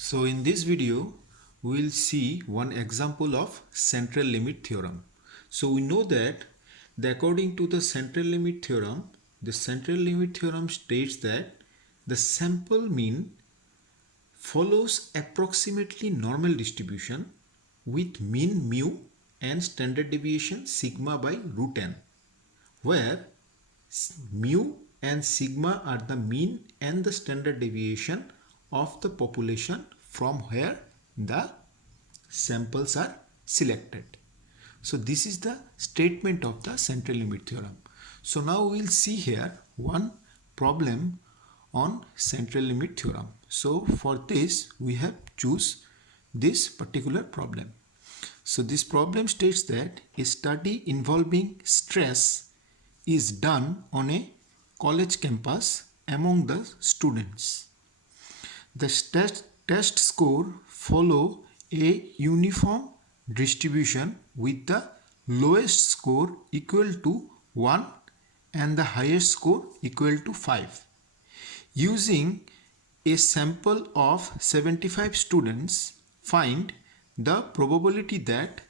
So in this video, we will see one example of central limit theorem. So we know that according to the central limit theorem, the central limit theorem states that the sample mean follows approximately normal distribution with mean mu and standard deviation sigma by root n, where mu and sigma are the mean and the standard deviation of the population from where the samples are selected. So this is the statement of the central limit theorem. So now we will see here one problem on central limit theorem. So for this we have choose this particular problem. So this problem states that a study involving stress is done on a college campus among the students. The test score follow a uniform distribution with the lowest score equal to 1 and the highest score equal to 5. Using a sample of 75 students, find the probability that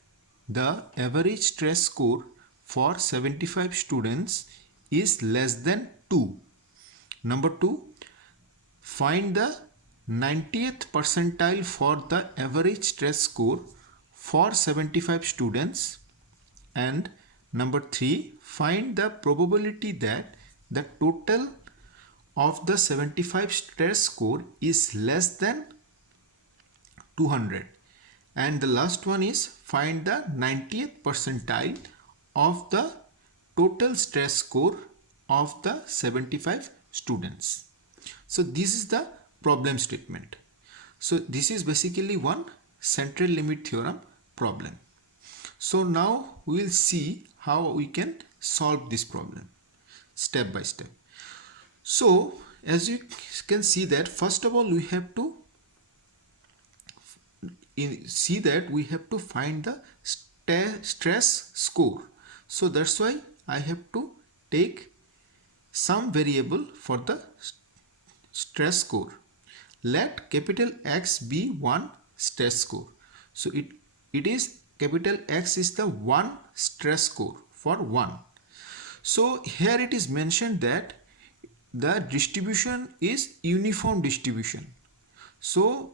the average stress score for 75 students is less than 2. Number 2, find the 90th percentile for the average stress score for 75 students. And number 3, find the probability that the total of the 75 stress score is less than 200. And the last one is find the 90th percentile of the total stress score of the 75 students. So this is the problem statement. So this is basically one central limit theorem problem. So now we will see how we can solve this problem step by step. So as you can see that first of all we have to find the stress score. So that's why I have to take some variable for the stress score. Let capital X be one stress score. So it is capital X is the one stress score for 1. So here it is mentioned that the distribution is uniform distribution. So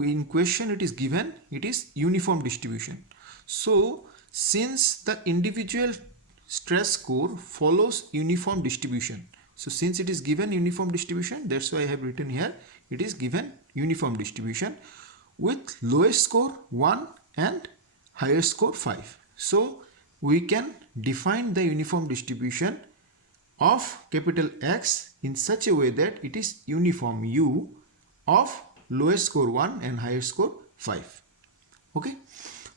in question it is given it is uniform distribution. So since the individual stress score follows uniform distribution, so since it is given uniform distribution, that's why I have written here it is given uniform distribution with lowest score 1 and highest score 5. So we can define the uniform distribution of capital X in such a way that it is uniform U of lowest score 1 and highest score 5. Okay,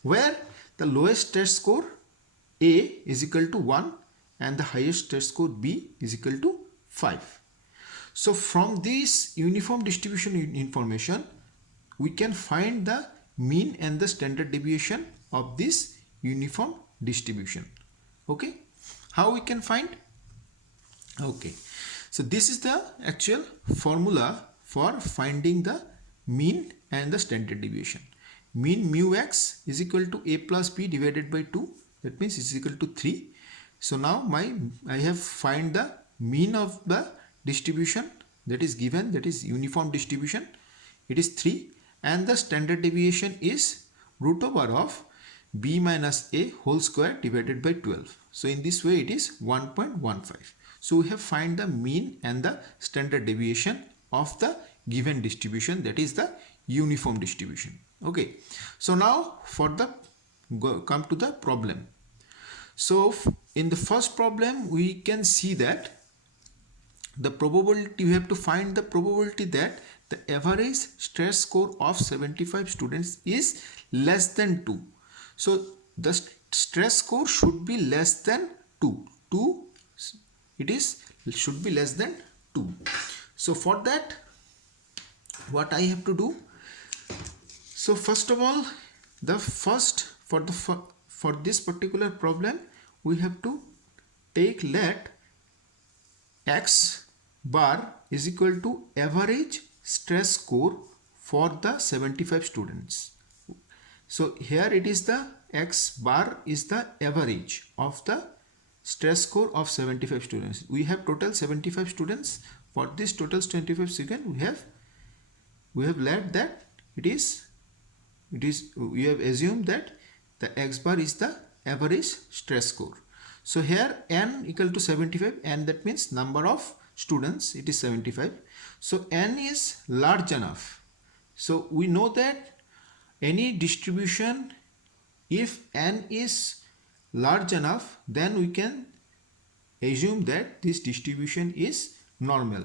where the lowest test score A is equal to 1 and the highest test score B is equal to 5. So from this uniform distribution information we can find the mean and the standard deviation of this uniform distribution. Okay, how we can find? Okay, so this is the actual formula for finding the mean and the standard deviation. Mean mu x is equal to a plus b divided by 2, that means it is equal to 3. So now I have find the mean of the distribution that is given, that is uniform distribution, it is 3, and the standard deviation is root over of b minus a whole square divided by 12. So in this way it is 1.15. So we have find the mean and the standard deviation of the given distribution, that is the uniform distribution. Okay, so now for the come to the problem. So in the first problem we can see that the probability, we have to find the probability that the average stress score of 75 students is less than 2. So the stress score should be less than 2. Should be less than 2. So for that what I have to do, so first of all for this particular problem we have to take let x bar is equal to average stress score for the 75 students. So here it is the X bar is the average of the stress score of 75 students. We have total 75 students. For this total 25 students, we have let that we have assumed that the X bar is the average stress score. So here n equal to 75, and that means number of students, it is 75. So n is large enough. So we know that any distribution, if n is large enough, then we can assume that this distribution is normal.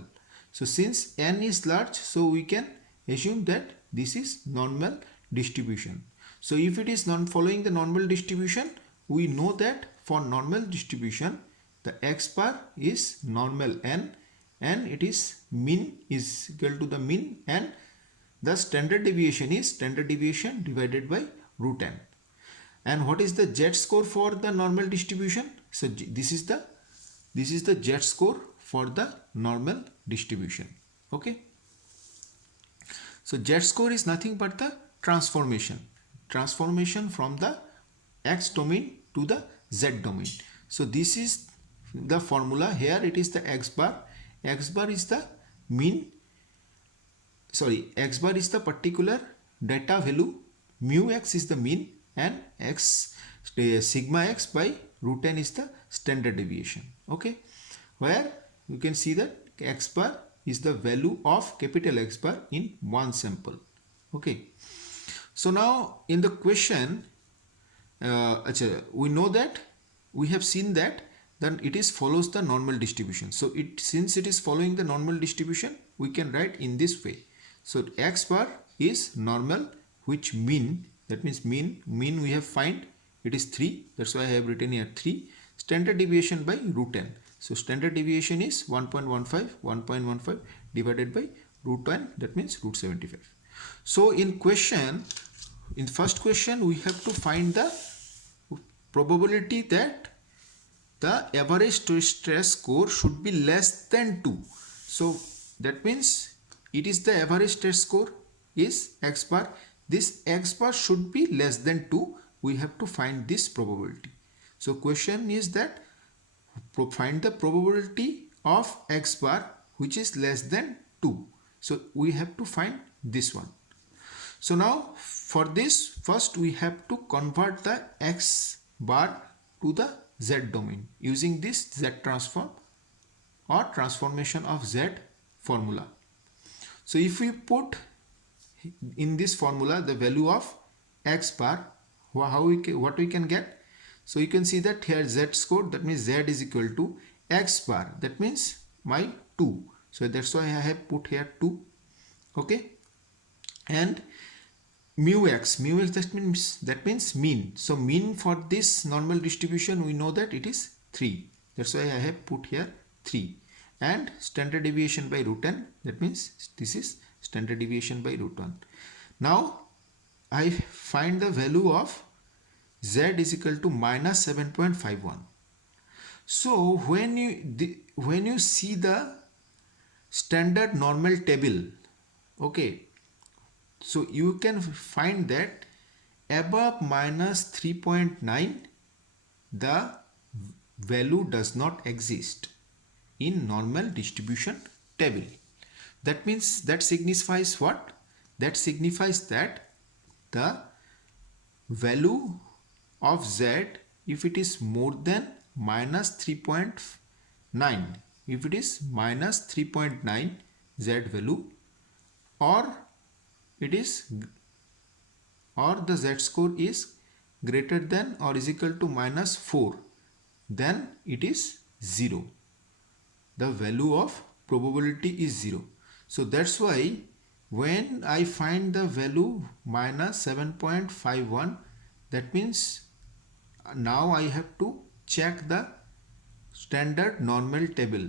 So since n is large, so we can assume that this is normal distribution. So if it is non following the normal distribution, we know that for normal distribution the X bar is normal n, and it is mean is equal to the mean, and the standard deviation is standard deviation divided by root n. And what is the Z score for the normal distribution? So this is the Z score for the normal distribution. Okay. So Z score is nothing but the transformation from the X domain to the Z domain. So this is the formula. Here it is the X bar. X bar is the mean. Sorry, X bar is the particular data value. Mu x is the mean, and sigma x by root n is the standard deviation. Okay, where you can see that X bar is the value of capital X bar in one sample. Okay, so now in the question, we know that we have seen that then it is follows the normal distribution. So since it is following the normal distribution, we can write in this way. So X bar is normal, which mean, that means mean we have find it is 3. That's why I have written here 3. Standard deviation by root n. So standard deviation is 1.15 divided by root n, that means root 75. So in first question, we have to find the probability that the average stress score should be less than 2. So that means it is the average stress score is X bar. This X bar should be less than 2. We have to find this probability. So question is that find the probability of X bar which is less than 2. So we have to find this one. So now for this, first we have to convert the X bar to the Z domain using this Z transform or transformation of Z formula. So if we put in this formula the value of X bar, what we can get? So you can see that here Z score, that means Z is equal to X bar, that means my 2. So that's why I have put here 2. Okay, and mu x that means mean. So mean for this normal distribution, we know that it is 3. That's why I have put here 3. And standard deviation by root n, that means this is standard deviation by root 1. Now I find the value of Z is equal to minus 7.51. So when you see the standard normal table, okay, so you can find that above minus 3.9 the value does not exist in normal distribution table. That means, that signifies what? That signifies that the value of Z, if it is more than minus 3.9, if it is minus 3.9 Z value, or the Z score is greater than or is equal to minus 4, then it is 0. The value of probability is 0. So that's why when I find the value minus 7.51, that means now I have to check the standard normal table.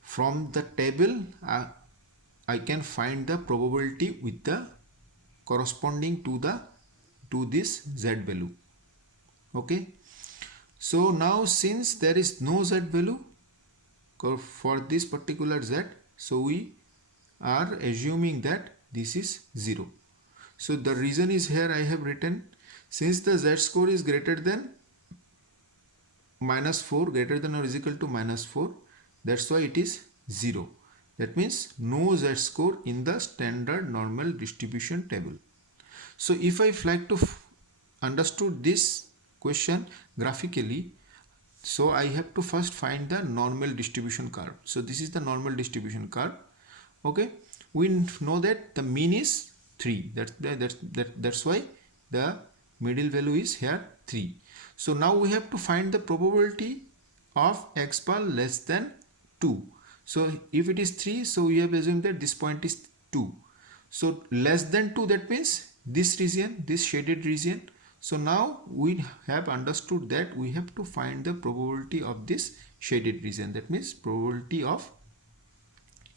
From the table I can find the probability with the corresponding to this Z value. Okay, so now since there is no Z value for this particular Z, so we are assuming that this is 0. So the reason is here I have written, since the z score is greater than minus 4, greater than or is equal to minus 4, that's why it is 0. That means no z score in the standard normal distribution table. So if I like to understood this question graphically, so I have to first find the normal distribution curve. So this is the normal distribution curve. Okay, we know that the mean is 3. That's why the middle value is here 3. So now we have to find the probability of x bar less than 2. So if it is 3, so we have assumed that this point is 2. So less than 2, that means this region, this shaded region. So now we have understood that we have to find the probability of this shaded region. That means probability of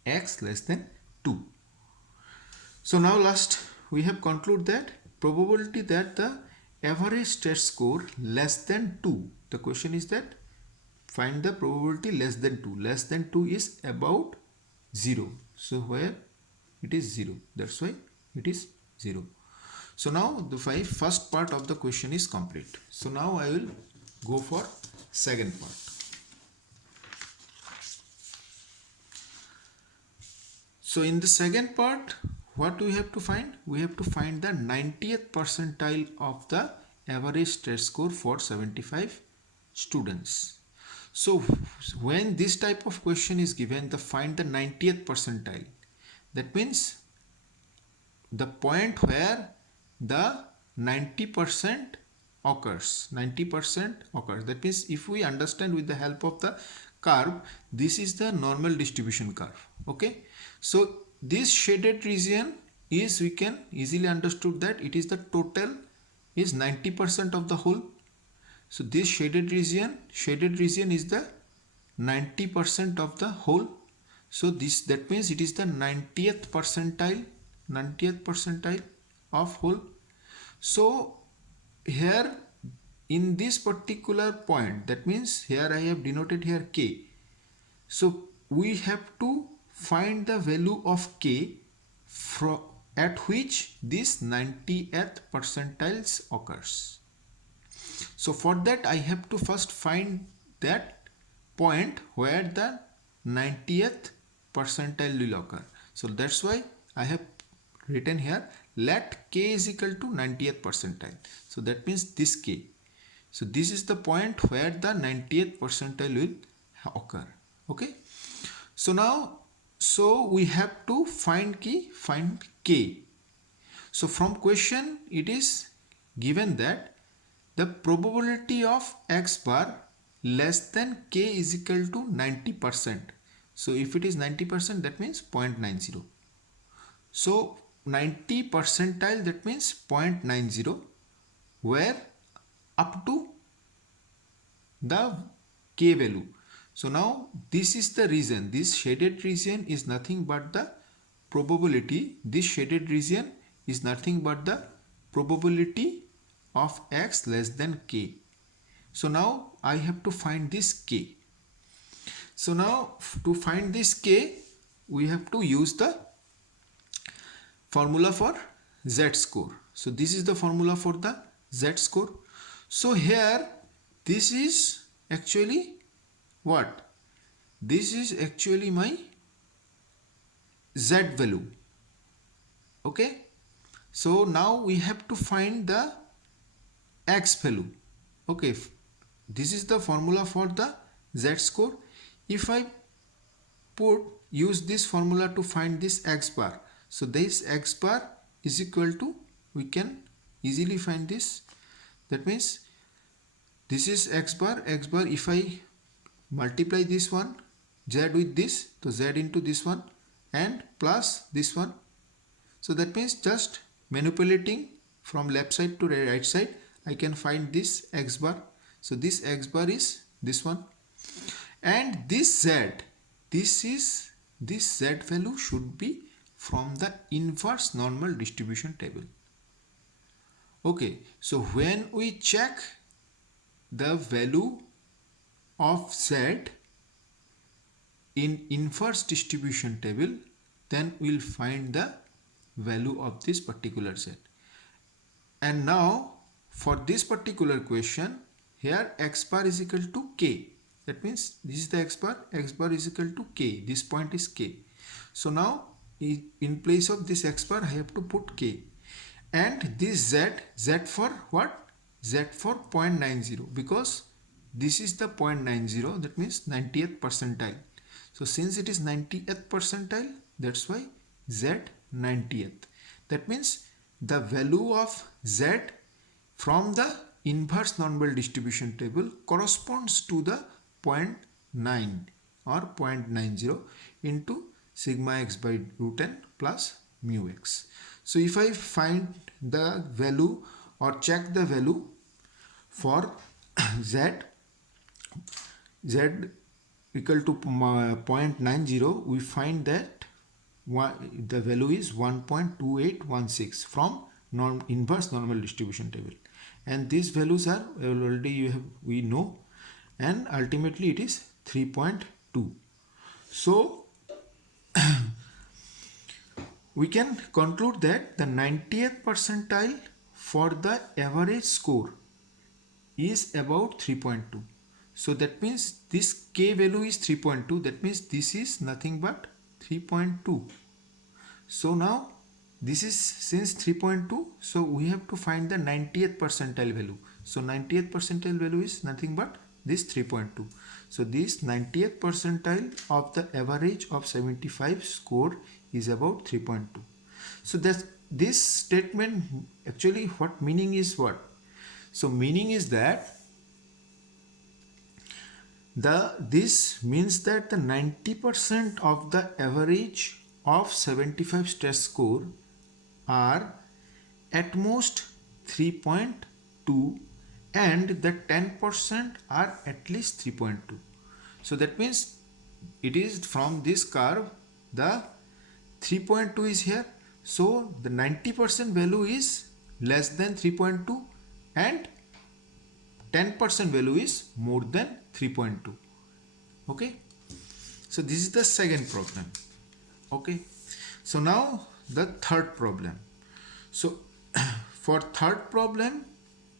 x less than 2. So now last we have concluded that probability that the average stress score less than 2. The question is that find the probability less than 2. Less than 2 is about 0. So where it is 0. That's why it is 0. So now the first part of the question is complete. So now I will go for second part. So in the second part, what we have to find? We have to find the 90th percentile of the average stress score for 75 students. So when this type of question is given, the find the 90th percentile. That means the point where the 90% occurs. 90% occurs. That means if we understand with the help of the curve, this is the normal distribution curve. Okay. So this shaded region is, we can easily understood that it is the total is 90% of the whole. So this shaded region is the 90% of the whole. So this, that means it is the 90th percentile of whole. So here in this particular point, that means here I have denoted here k. So we have to find the value of k at which this 90th percentiles occurs. So for that I have to first find that point where the 90th percentile will occur. So that's why I have written here, let k is equal to 90th percentile. So that means this k. So this is the point where the 90th percentile will occur. Okay. So now, so we have to find k. So from question it is given that the probability of x bar less than k is equal to 90%. So if it is 90%, that means 0.90. So 90 percentile, that means 0.90, where up to the k value. So now this is the region. This shaded region is nothing but the probability. This shaded region is nothing but the probability of x less than k. So now I have to find this k. So now to find this k, we have to use the formula for z score. So this is the formula for the z score. So here this is actually what? This is actually my z value. Okay. So now we have to find the x value. Okay. This is the formula for the z score. If I use this formula to find this x bar. So this x bar is equal to, we can easily find this. That means this is x bar. If I multiply this one, z with this, so z into this one and plus this one. So that means just manipulating from left side to right side, I can find this x bar. So this x bar is this one. And this z, this z value should be from the inverse normal distribution table. Okay, so when we check the value of z in inverse distribution table, then we'll find the value of this particular z. And now for this particular question, here x bar is equal to k. That means this is the x bar is equal to k. This point is k. So now in place of this x bar I have to put k. And this z for what? Z for 0.90, because this is the 0.90, that means 90th percentile. So since it is 90th percentile, that's why z 90th. That means the value of z from the inverse normal distribution table corresponds to the 0.9 or 0.90 into sigma x by root n plus mu x. So if I find the value or check the value for z equal to 0.90, we find that the value is 1.2816 from inverse normal distribution table, and these values are already we know, and ultimately it is 3.2. So we can conclude that the 90th percentile for the average score is about 3.2. So that means this k value is 3.2. That means this is nothing but 3.2. So now this is since 3.2, so we have to find the 90th percentile value. So 90th percentile value is nothing but this 3.2. So this 90th percentile of the average of 75 score is about 3.2. So this statement actually, what meaning is what? So meaning is that this means that the 90% of the average of 75 stress score are at most 3.2, and the 10% are at least 3.2. So that means it is from this curve the 3.2 is here. So the 90% value is less than 3.2 and 10% value is more than 3.2. Okay, so this is the second problem. Okay, so now the third problem. So for third problem,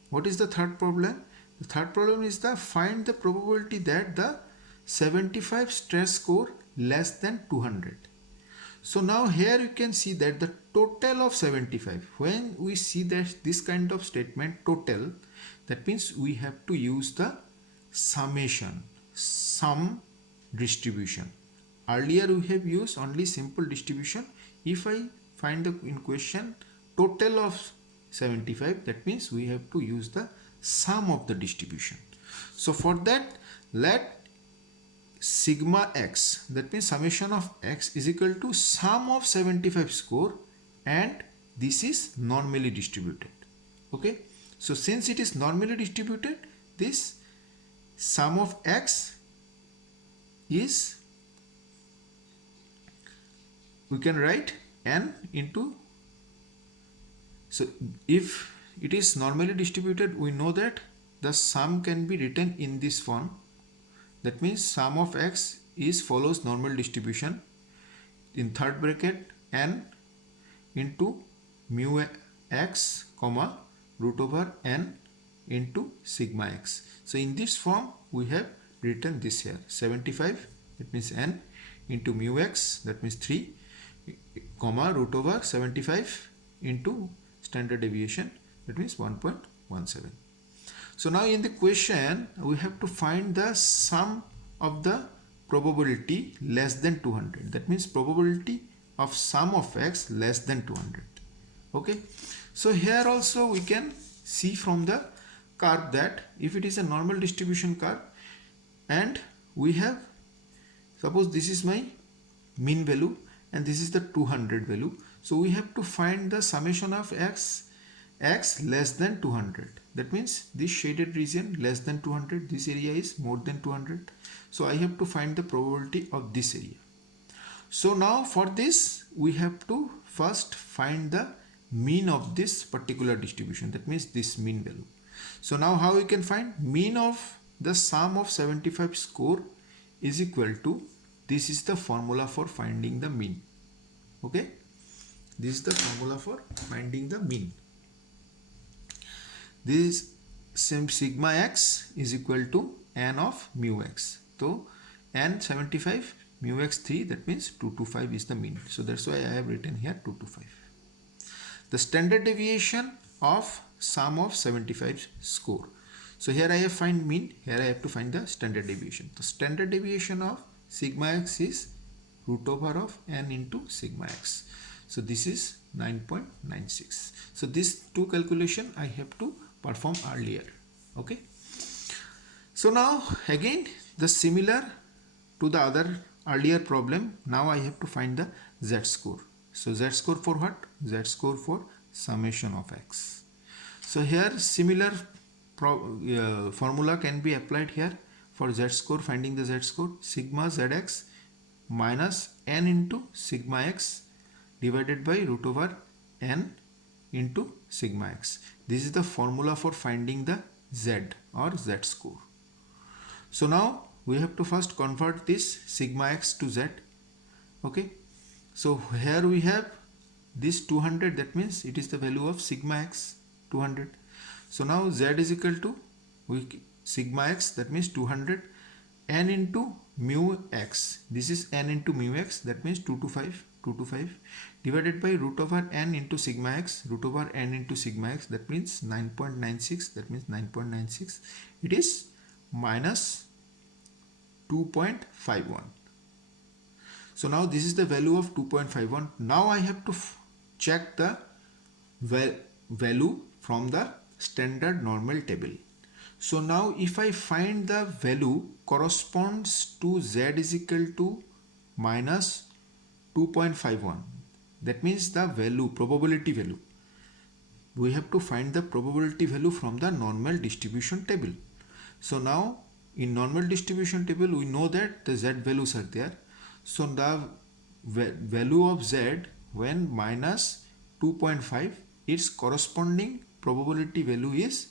what is the third problem? The third problem is the find the probability that the 75 stress score less than 200. So now here you can see that the total of 75, when we see that this kind of statement total, that means we have to use the summation, sum distribution. Earlier we have used only simple distribution. If I find the in question total of 75, that means we have to use the sum of the distribution. So for that, let sigma x, that means summation of x, is equal to sum of 75 score, and this is normally distributed. Okay, so since it is normally distributed, this sum of x is, we can write n into, so if it is normally distributed, we know that the sum can be written in this form. That means sum of x is follows normal distribution in third bracket n into mu x comma root over n into sigma x. So in this form we have written this here 75, that means n into mu x, that means 3 comma root over 75 into standard deviation, that means 1.17. So now in the question we have to find the sum of the probability less than 200. That means probability of sum of x less than 200. Okay, so here also we can see from the curve that if it is a normal distribution curve and we have, suppose this is my mean value and this is the 200 value, so we have to find the summation of x less than 200. That means this shaded region less than 200, this area is more than 200. So I have to find the probability of this area. So now for this we have to first find the mean of this particular distribution, that means this mean value. So now how we can find mean of the sum of 75 score is equal to, this is the formula for finding the mean. Okay, This is the formula for finding the mean. This sigma x is equal to n of mu x. So n 75, mu x 3, that means 225 is the mean. So that's why I have written here 225. The standard deviation of sum of 75 score. So here I have find mean, here I have to find the standard deviation. The standard deviation of sigma x is root over of n into sigma x. So this is 9.96. So these two calculation I have to perform earlier. Okay. So now again the similar to the other earlier problem, now I have to find the z score. So z score for what? Z score for summation of x. So here similar formula can be applied here for z score, finding the z score. Sigma zx minus n into sigma x divided by root over n into sigma x. This is the formula for finding the z or z score. So now we have to first convert this sigma x to z. Okay. So here we have this 200, that means it is the value of sigma x, 200. So now z is equal to sigma x, that means 200, n into mu x, this is n into mu x, that means 225 divided by root over n into sigma x, root over n into sigma x, that means 9.96, that means 9.96, it is minus 2.51. So now this is the value of 2.51. Now I have to check the value from the standard normal table. So now if I find the value corresponds to z is equal to minus 2.51, that means the value, probability value. We have to find the probability value from the normal distribution table. So now in normal distribution table we know that the z values are there. So the value of z when minus 2.5, its corresponding probability value is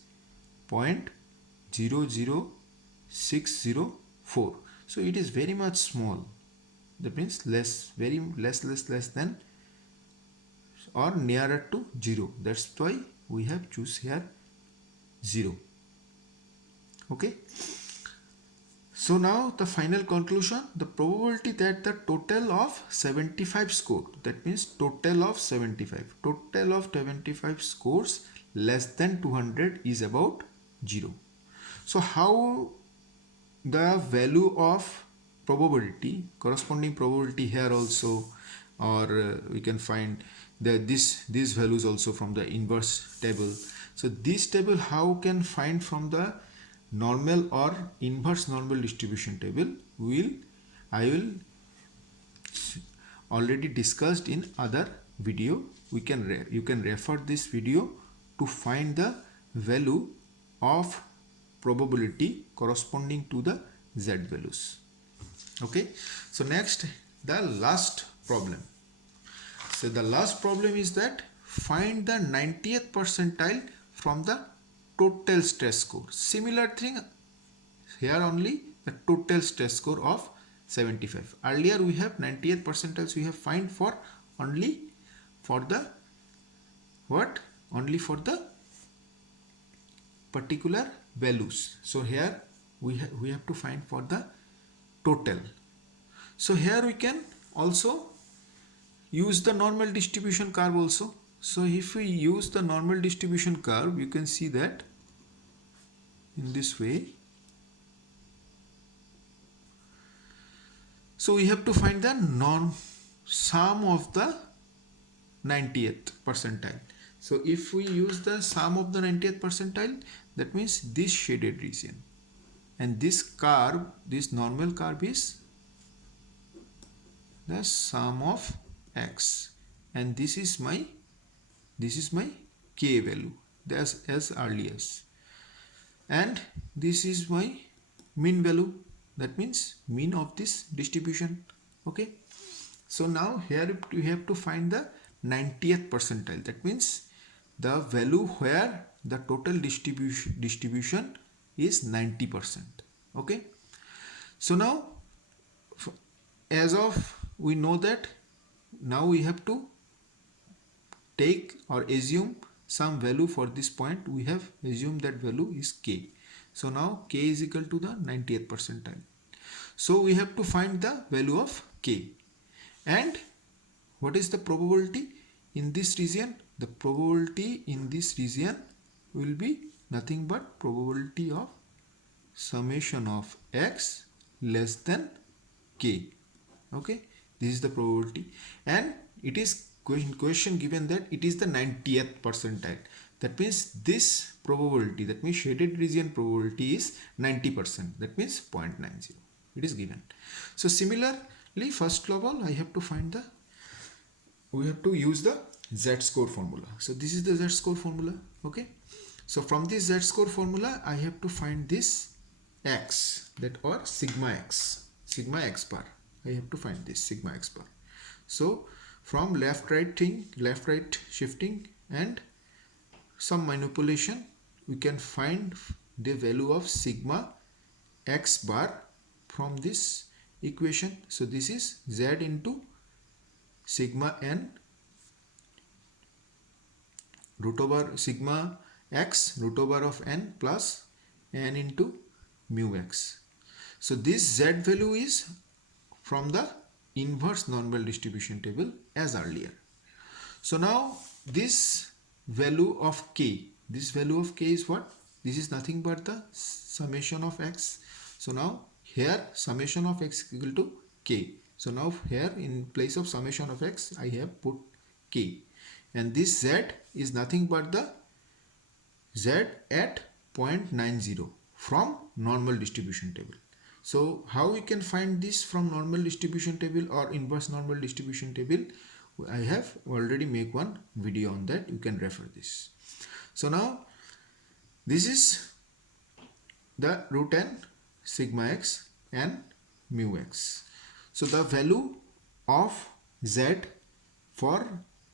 0.00604. So it is very much small. That means less than or nearer to 0. That's why we have choose here 0. Okay. So now the final conclusion, the probability that the total of 75 score, that means total of 75 scores less than 200 is about 0. So how the value of probability, corresponding probability here also, or we can find these values also from the inverse table. So this table how can find from the normal or inverse normal distribution table, I will already discussed in other video. You can refer this video to find the value of probability corresponding to the z values. Okay. So next, the last problem. So the last problem is that find the 90th percentile from the total stress score. Similar thing here, only the total stress score of 75. Earlier we have 90th percentiles we have find for only for the what? Only for the particular values. So here we have to find for the total. So here we can also use the normal distribution curve also. So if we use the normal distribution curve, you can see that in this way. So we have to find the sum of the 90th percentile. So if we use the sum of the 90th percentile, that means this shaded region, and this curve, this normal curve is the sum of x, and this is my k value as earlier, and this is my mean value, that means mean of this distribution. Okay. So now here you have to find the 90th percentile, that means the value where the total distribution is 90%. Okay. So now as of we know that now we have to take or assume some value for this point. We have assumed that value is k. So now k is equal to the 90th percentile. So we have to find the value of k. And what is the probability in this region? The probability in this region will be nothing but probability of summation of x less than k. Okay, this is the probability, and it is question given that it is the 90th percentile. That means this probability, that means shaded region probability is 90%. That means 0.90. It is given. So similarly, first of all, I have to find the, we have to use the z-score formula. So this is the z-score formula. Okay. So from this z-score formula, I have to find this x, that or sigma x bar. I have to find this sigma x bar. So from left right shifting and some manipulation, we can find the value of sigma x bar from this equation. So this is z into sigma n root over sigma x root over of n plus n into mu x. So this z value is from the inverse normal distribution table as earlier. So now this value of k, this value of k is what? This is nothing but the summation of x. So now here summation of x equal to k. So now here in place of summation of x, I have put k, and this z is nothing but the z at 0.90 from normal distribution table. So how we can find this from normal distribution table or inverse normal distribution table? I have already make one video on that. You can refer this. So now this is the root n sigma x and mu x. So the value of z for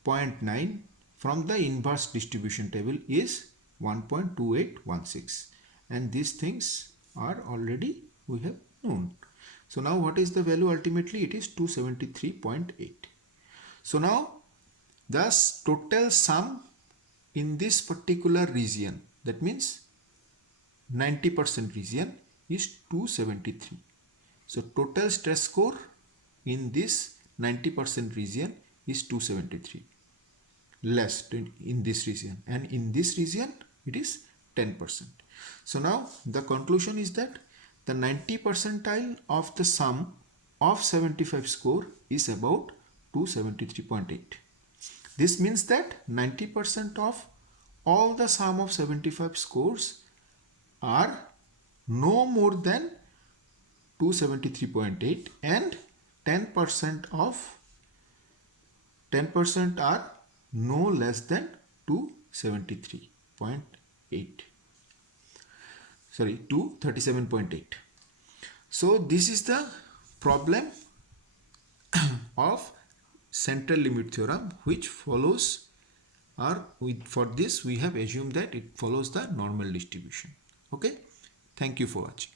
0.9 from the inverse distribution table is 1.2816, and these things are already we have known. So now what is the value ultimately? It is 273.8. So now thus total sum in this particular region, that means 90% region, is 273. So total stress score in this 90% region is 273 less in this region, and in this region it is 10%. So now the conclusion is that the 90 percentile of the sum of 75 score is about 273.8. This means that 90% of all the sum of 75 scores are no more than 273.8, and 10% are no less than 273.8. Sorry, 237.8. So this is the problem of central limit theorem, which follows, or for this we have assumed that it follows the normal distribution. Okay, thank you for watching.